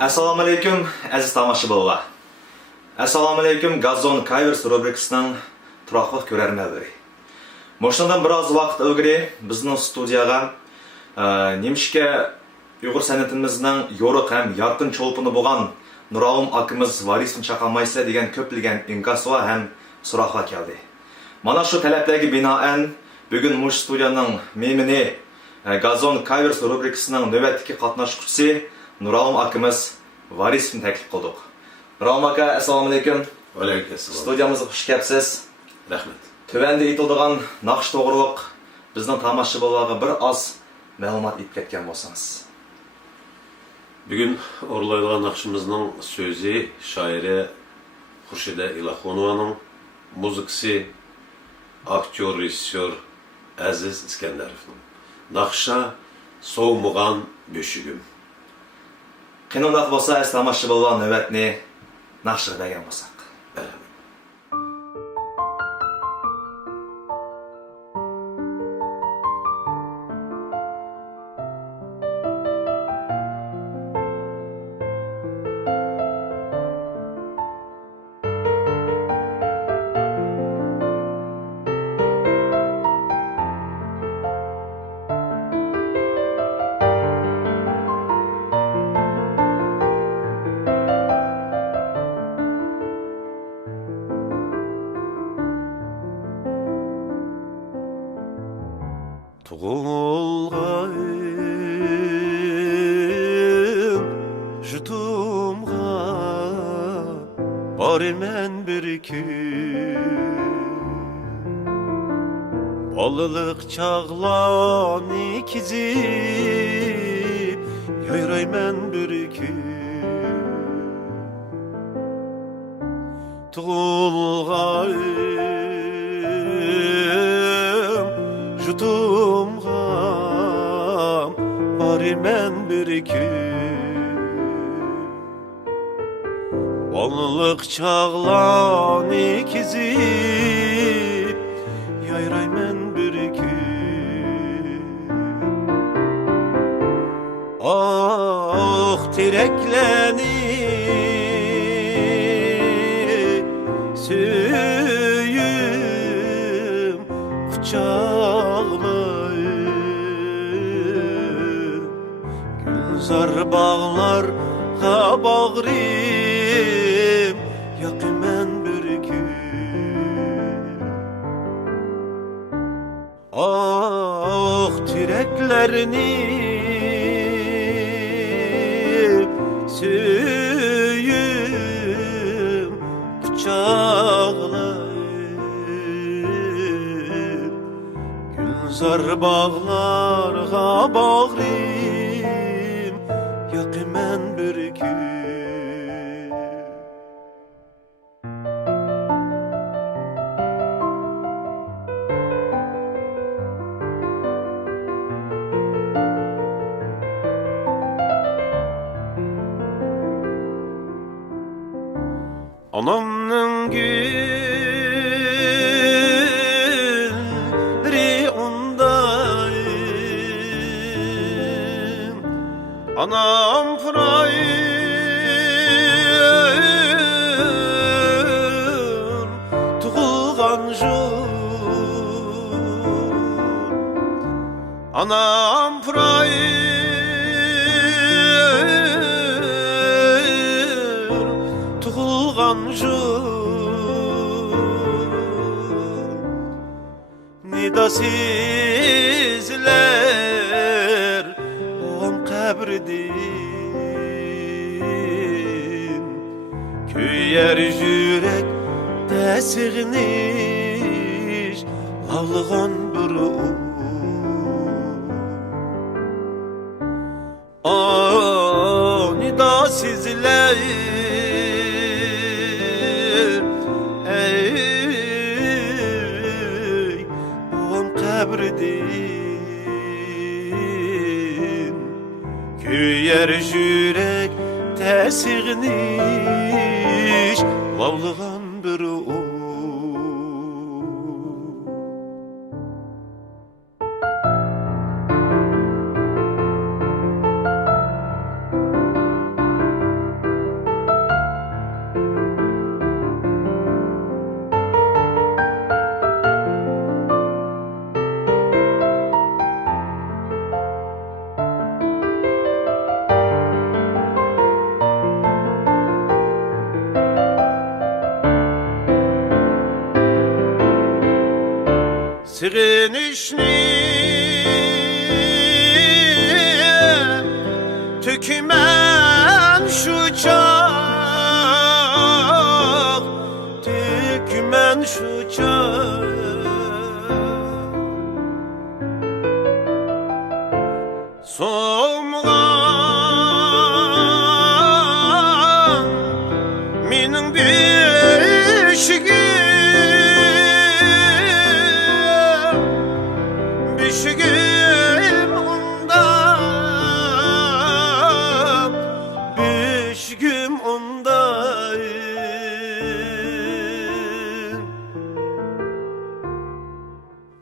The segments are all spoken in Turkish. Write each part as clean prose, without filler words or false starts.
Assalomu alaykum aziz tomoshabinlar. Assalomu alaykum Gazon Covers rubrikasining turaqli ko'rarmanlari. Moshundan biroz vaqt ilgari bizning studiyaga nemishga Uyg'ur sanatimizning yo'riq ham yorqin cho'lpini bo'lgan Nuralım akimiz varisini chaqalmaysa degan ko'plgan inkasva ham so'roqlar keldi. Mana shu talablarga binoan bugun mush studiyaning memini Gazon Covers rubrikasining navbatdagi qatnashchisi Nuralım akimiz varisini taklif qildik. Nuralım aka, assalomu alaykum. Va alaykum assalom. Studiyamizga xush kelibsiz. Rahmat. Tövəndə aytıldıgan naqsh to'g'riliq bizning tomoshabinlarga bir oz ma'lumot etib ketgan bo'lsangiz. Bugün orlaydigan naqshimizning so'zi shoiri Xurshida Ilaxonovaning, muzikasi aktyor, rejissyor Aziz Iskandarovning. Naqsha so'vmagan beshigim. Qanday bo'lsa, tomoshabinlar navbatni naqshga bergan bo'lsak. Tuğulğayım jutumğa barmen bir gün Balılık çağlan ikizip yayraymen bir gün Tuğulğayım jutumğa barmen bir gün Balılık çağlan ikizip yayraymen bir gün Ah tirekleni söyüm kucağlayım Gülzar bağlar bağrım yakımen bir gün Ah tireklerini söyüm kucağlayım Gülzar bağlarga bağrım yakımen bir gün Anamның gülleri ondayım Anam pırayım tuğulgan jur Anam pırayım tuğulgan Nidasizler oğam kabridin Küyer jürek designiş Lavlıgan bir nidasizler kabridin Küyer jürek tesigniş Lavlıgan bir Sığınışni Tükmen şu çağ Tükmen şu çağ Solmağan Minin Bişigim ondan Bişigim ondan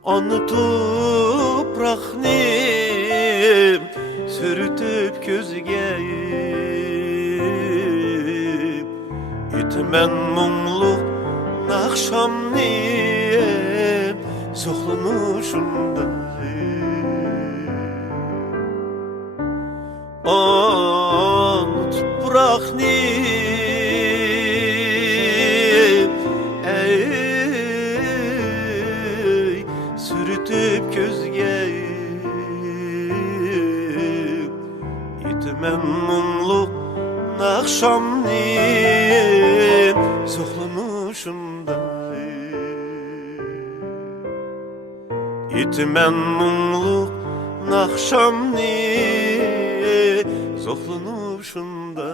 Anı toprağını sürtüp gözge İtmen mumlu nakşamni Soğlanışında Anı toprağını sürtüp gözge İtmen mumlu nakşamnin soğlanışında İtmen mumlu nakşamnin soğlanışında